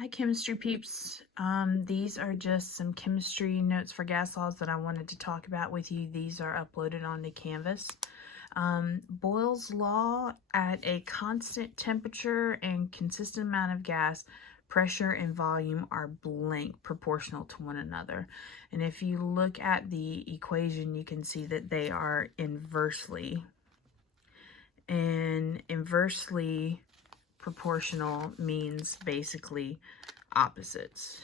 Hi, chemistry peeps. These are just some chemistry notes for gas laws that I wanted to talk about with you. These are uploaded onto Canvas. Boyle's law: at a constant temperature and consistent amount of gas, pressure and volume are blank proportional to one another. And if you look at the equation, you can see that they are inversely. And inversely proportional means basically opposites.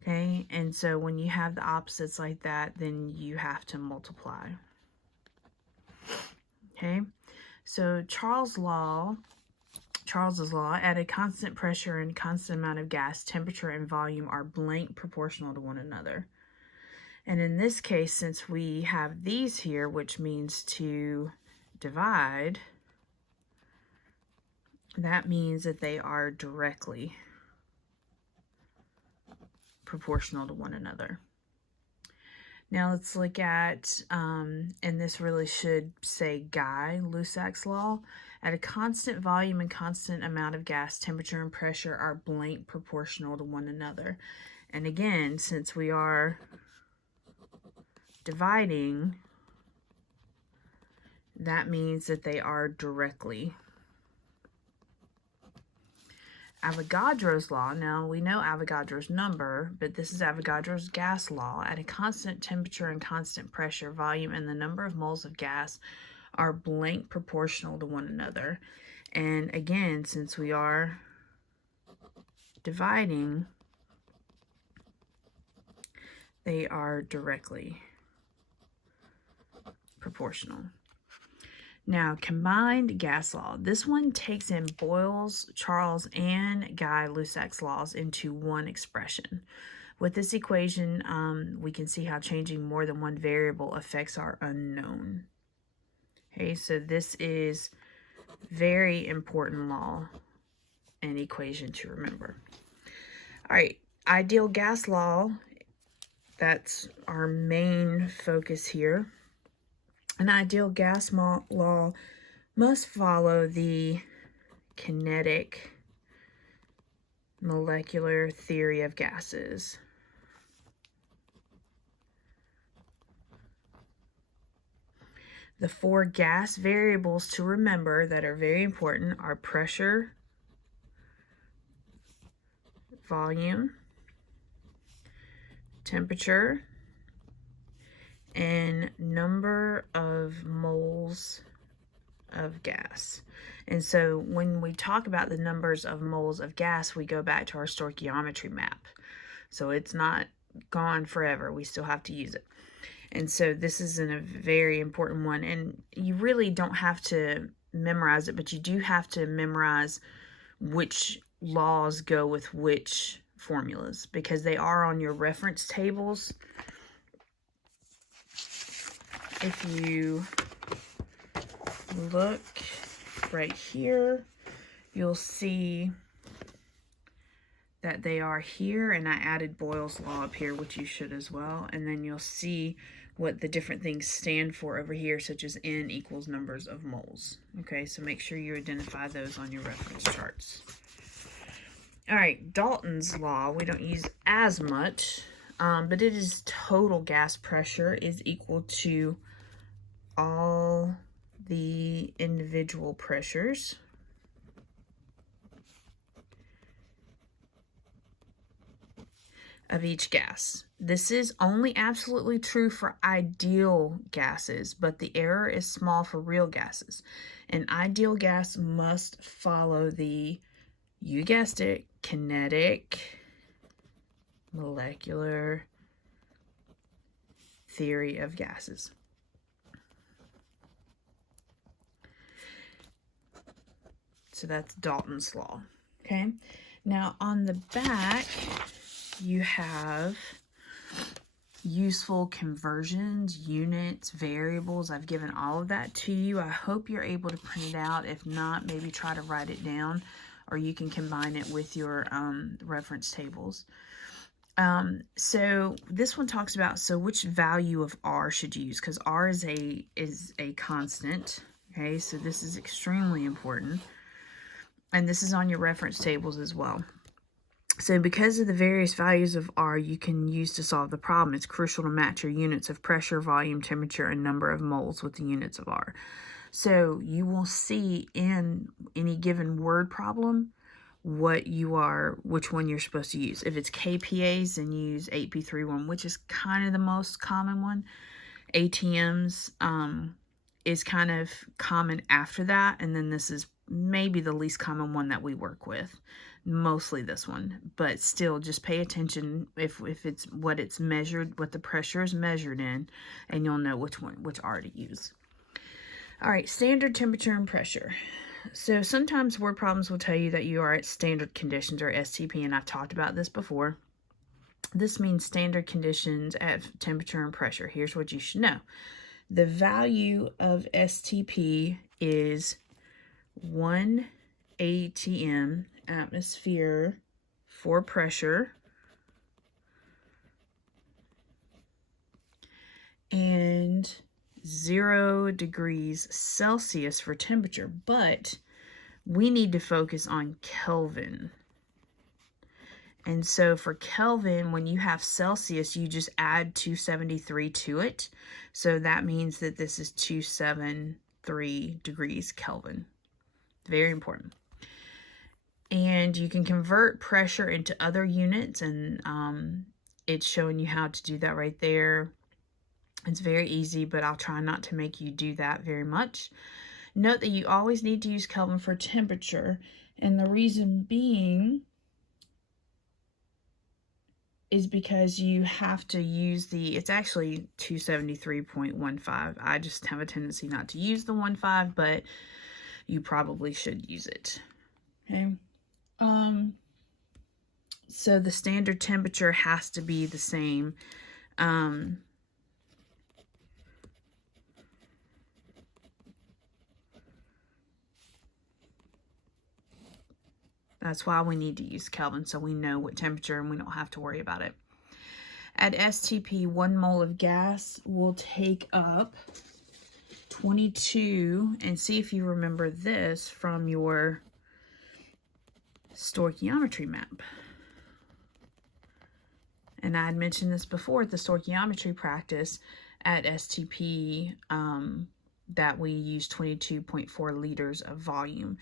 Okay, and so when you have the opposites like that, then you have to multiply. Okay, so Charles's law, at a constant pressure and constant amount of gas, temperature and volume are blank proportional to one another. And in this case, since we have these here, which means to divide, that means that they are directly proportional to one another. Now let's look at, and this really should say Guy-Lussac's law. At a constant volume and constant amount of gas, temperature and pressure are blank proportional to one another. And again, since we are dividing, that means that they are directly. Avogadro's law. Now, we know Avogadro's number, but this is Avogadro's gas law. At a constant temperature and constant pressure, volume and the number of moles of gas are blank proportional to one another. And again, since we are dividing, they are directly proportional. Now, combined gas law. This one takes in Boyle's, Charles, and Guy-Lussac's laws into one expression. With this equation, we can see how changing more than one variable affects our unknown. Okay, so this is very important law and equation to remember. All right, ideal gas law. That's our main focus here. An ideal gas law must follow the kinetic molecular theory of gases. The four gas variables to remember that are very important are pressure, volume, temperature, and number of moles of gas. And so when we talk about the numbers of moles of gas, we go back to our stoichiometry map. So it's not gone forever. We still have to use it. And so this is a very important one. And you really don't have to memorize it, but you do have to memorize which laws go with which formulas, because they are on your reference tables. If you look right here, you'll see that they are here, and I added Boyle's law up here, which you should as well. And then you'll see what the different things stand for over here, such as N equals numbers of moles. Okay, so make sure you identify those on your reference charts. All right, Dalton's law, we don't use as much, but it is total gas pressure is equal to all the individual pressures of each gas. This is only absolutely true for ideal gases, but the error is small for real gases. An ideal gas must follow the, you guessed it, kinetic molecular theory of gases. So that's Dalton's law. Okay, now on the back you have useful conversions, units, variables. I've given all of that to you. I hope you're able to print it out. If not, maybe try to write it down, or you can combine it with your reference tables. So this one talks about, so which value of R should you use? Because R is a constant. Okay, so this is extremely important. And this is on your reference tables as well. So because of the various values of R you can use to solve the problem, it's crucial to match your units of pressure, volume, temperature, and number of moles with the units of R. So you will see in any given word problem which one you're supposed to use. If it's KPAs, then use 8P31, which is kind of the most common one. ATMs is kind of common after that, and then this is maybe the least common one that we work with. Mostly this one, but still just pay attention if it's what it's measured, what the pressure is measured in, and you'll know which R to use. All right, standard temperature and pressure. So sometimes word problems will tell you that you are at standard conditions or STP, and I've talked about this before. This means standard conditions at temperature and pressure. Here's what you should know. The value of STP is 1 atm, atmosphere, for pressure, and 0 degrees Celsius for temperature, but we need to focus on Kelvin. And so for Kelvin, when you have Celsius, you just add 273 to it. So that means that this is 273 degrees Kelvin. Very important. And you can convert pressure into other units, and it's showing you how to do that right there. It's very easy, but I'll try not to make you do that very much. Note that you always need to use Kelvin for temperature, and the reason being is because you have to use it's actually 273.15. I just have a tendency not to use the 15, but you probably should use it. Okay. So the standard temperature has to be the same. That's why we need to use Kelvin, so we know what temperature and we don't have to worry about it. At STP, 1 mole of gas will take up 22, and see if you remember this from your stoichiometry map. And I had mentioned this before at the stoichiometry practice at STP that we use 22.4 liters of volume.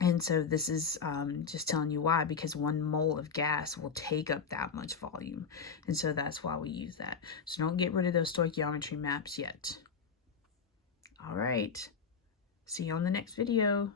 And so this is just telling you why, because 1 mole of gas will take up that much volume. And so that's why we use that. So don't get rid of those stoichiometry maps yet. All right. See you on the next video.